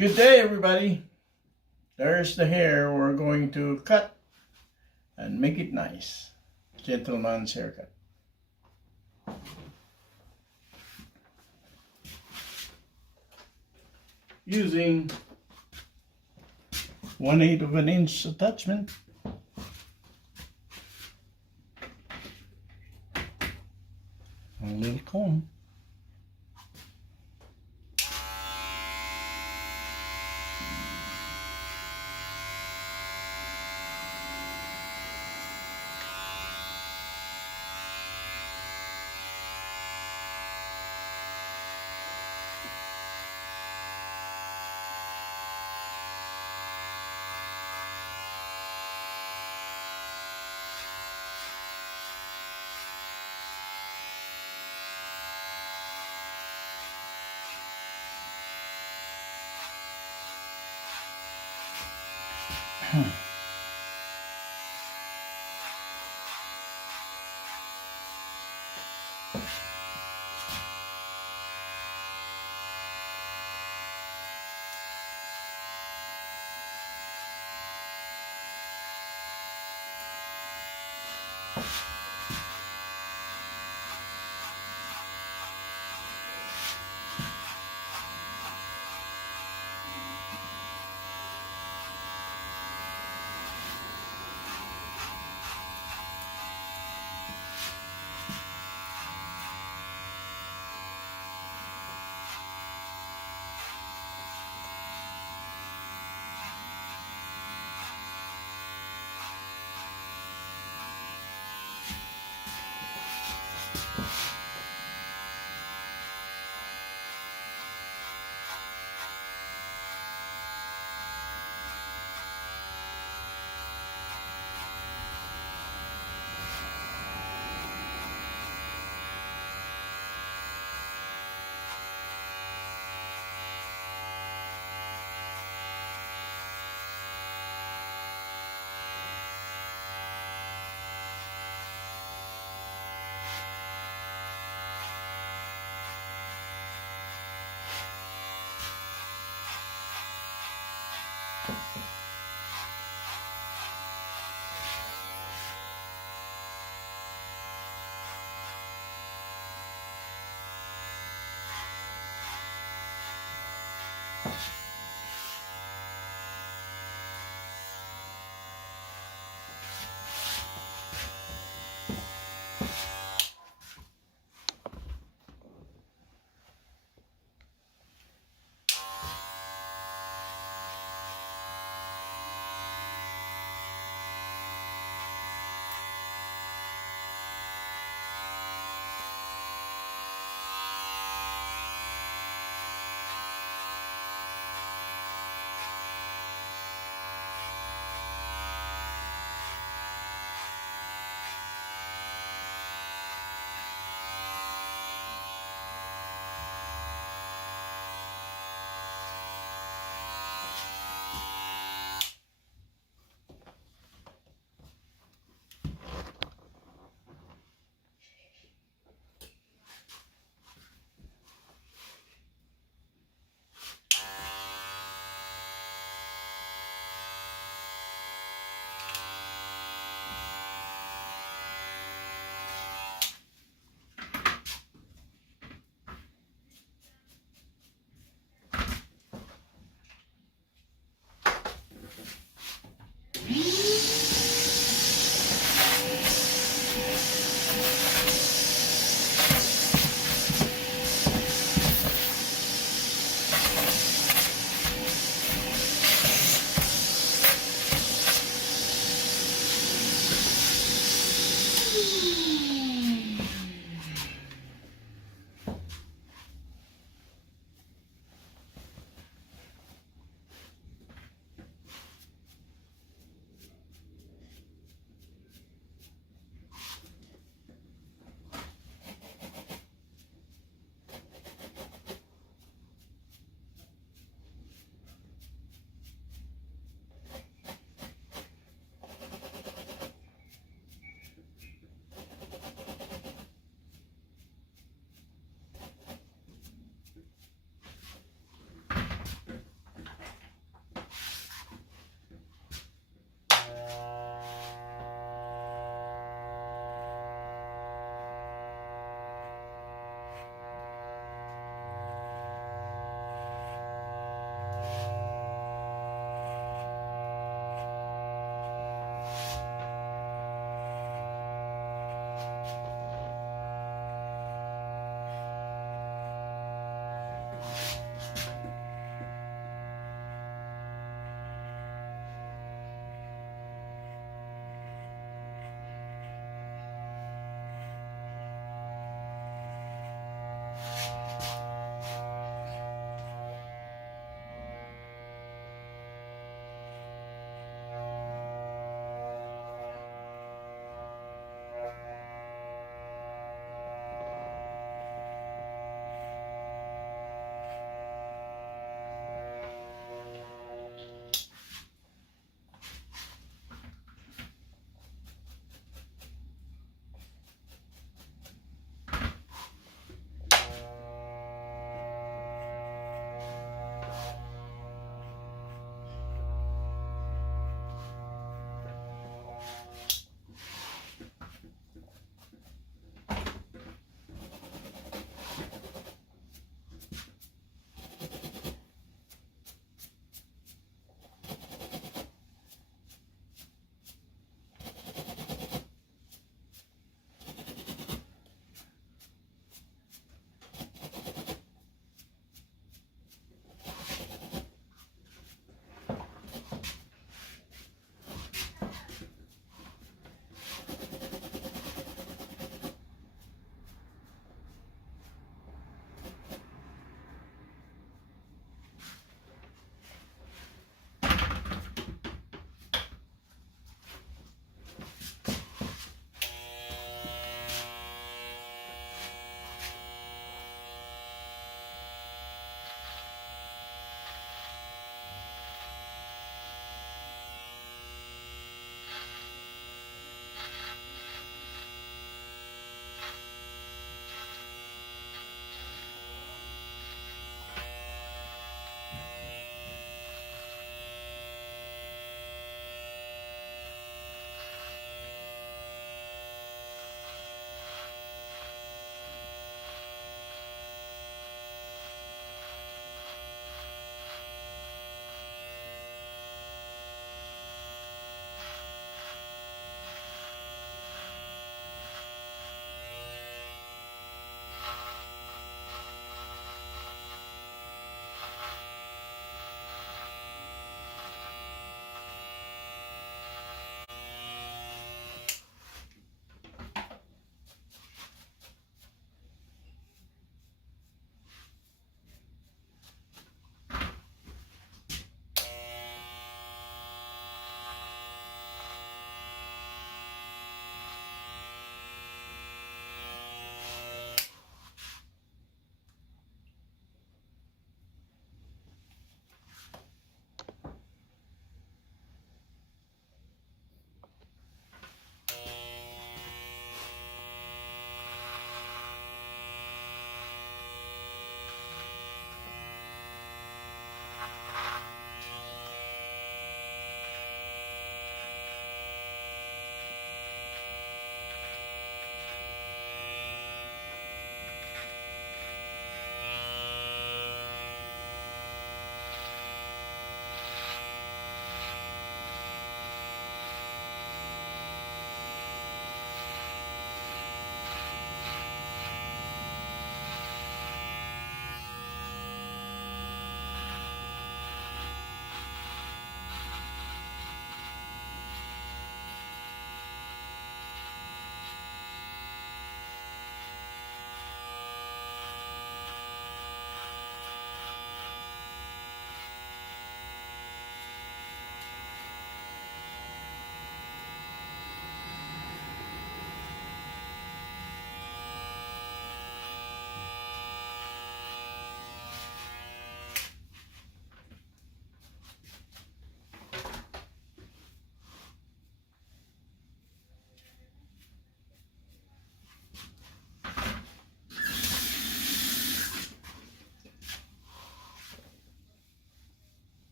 Good day, everybody. There's the hair we're going to cut and make it nice. Gentleman's haircut. Using 1/8 of an inch attachment. A little comb.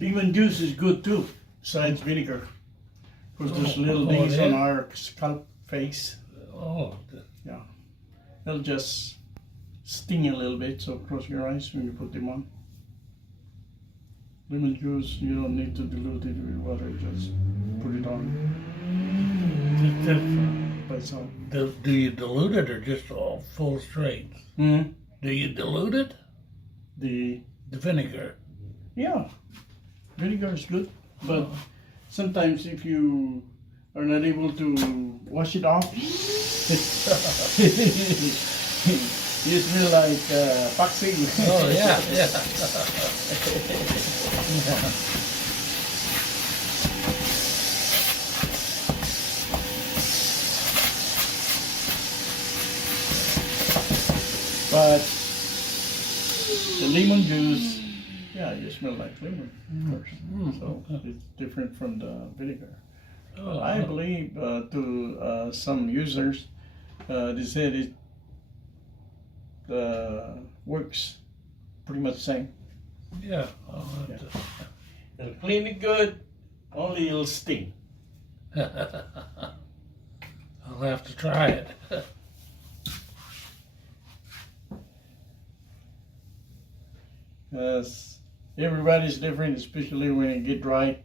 Lemon juice is good too, besides vinegar. Because there's little Oh, things yeah? on our scalp face. Oh, They'll just sting a little bit, so close your eyes when you put them on. Lemon juice, you don't need to dilute it with water, just put it on by itself. do you dilute it or just all full straight? Mm-hmm. Do you dilute it? The vinegar. Yeah, vinegar is good, but sometimes if you are not able to wash it off, you smell like boxing. Oh yeah. But the lemon juice, yeah, you smell like lemon, of course. So it's different from the vinegar. Oh, I believe to some users, they said it works pretty much the same. yeah. It'll clean it good, only it'll sting. I'll have to try it. Everybody's different, especially when it get dry.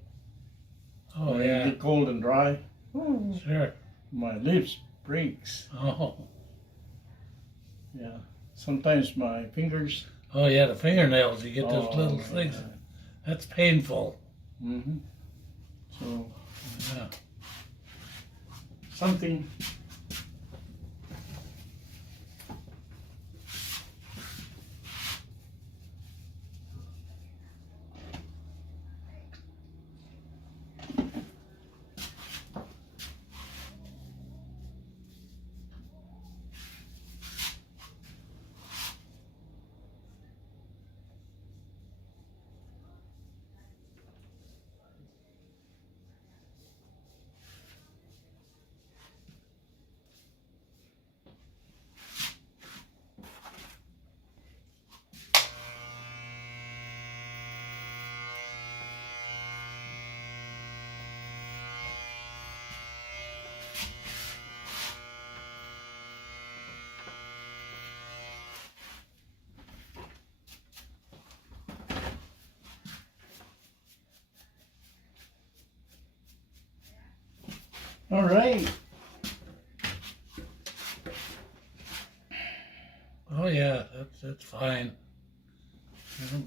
Oh When it yeah. get cold and dry, Sure. my lips breaks. Oh. Yeah. Sometimes my fingers. Oh yeah, the fingernails. You get those Oh, little things. That's painful. Mm-hmm. So Yeah. something. All right. Oh yeah, that's fine.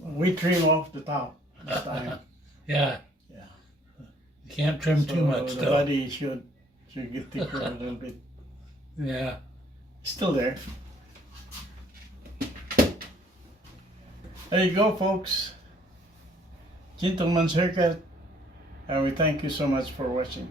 We trim off the top this time. Yeah. Yeah. You can't trim So too much the though. body should get thicker a little bit. Yeah. Still there. There you go, folks. Gentleman's haircut. And we thank you so much for watching.